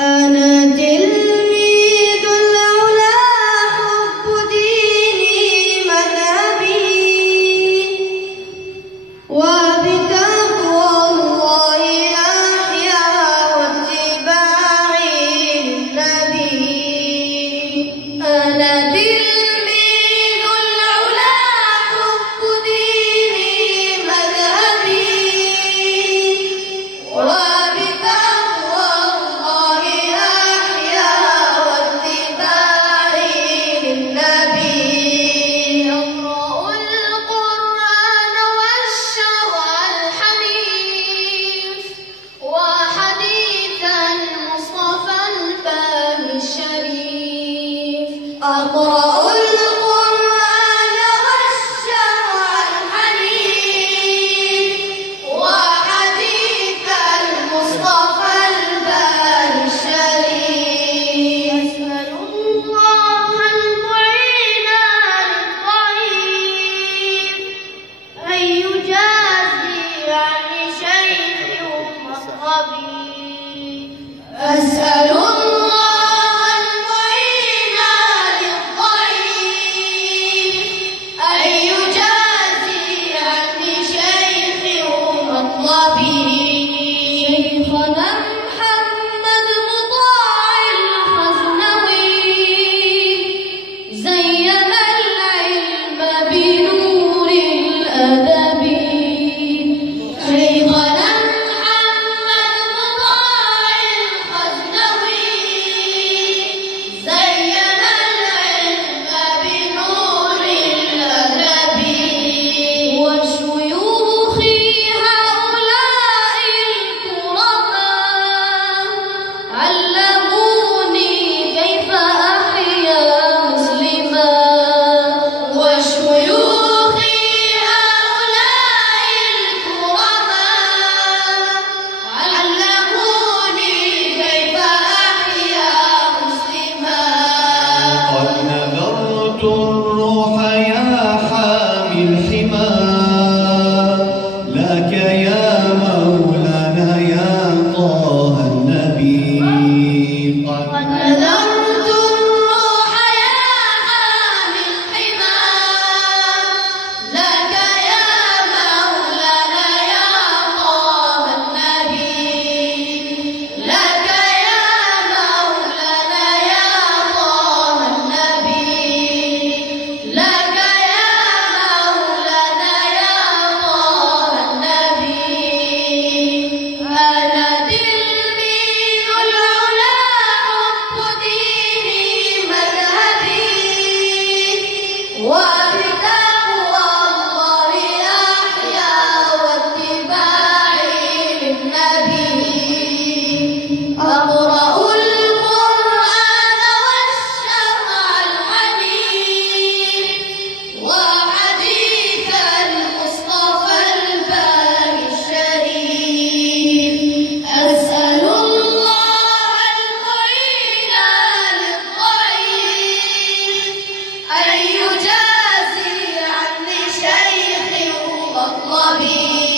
أنا تلميذ العلا حب ديني مذهبي وبتقوى الله أحيا واتباعي للنبي. أنا تلميذ العلا حب ديني مذهبي وبتقوى الله أحيا واتباعي للنبي. أقرأ القرآن والشرع الحنيف وحديث المصطفى الفهم الشريف. أقرأ القرآن والشرع الحنيف وحديث المصطفى الفهم الشريف. أسأل الله المعين للضعيف أن يجازي عني شيخي ومطلبي. أسأل الله المعين للضعيف أن يجازي عني شيخي ومطلبي. شيخنا محمد مطاع الخزنوي زين العلم بنور الأدب. شيخنا محمد مطاع الخزنوي زين العلم بنور الأدب. وشيوخي هؤلاء الكرماء علموني كيف أحيا مسلما. وشيوخي هؤلاء الكرماء علموني كيف أحيا مسلما. قد نذرت الروح يا حامي الحمى لك يا مولانا يا طه النبي. قد نذرت الروح يا حامي الحمى لك يا مولانا يا طه النبي. لك يا مولانا يا طه النبي. لك يا مولانا يا طه النبي. أنا تلميذ العلا حب ديني مذهبي وبتقوى الله أحيا واتباعي للنبي. أقرأ القرآن والشرع الحنيف وحديث المصطفى الفهم الشريف. أسأل الله المعين للضعيف أن يجازي عني شيخي ومطلبي.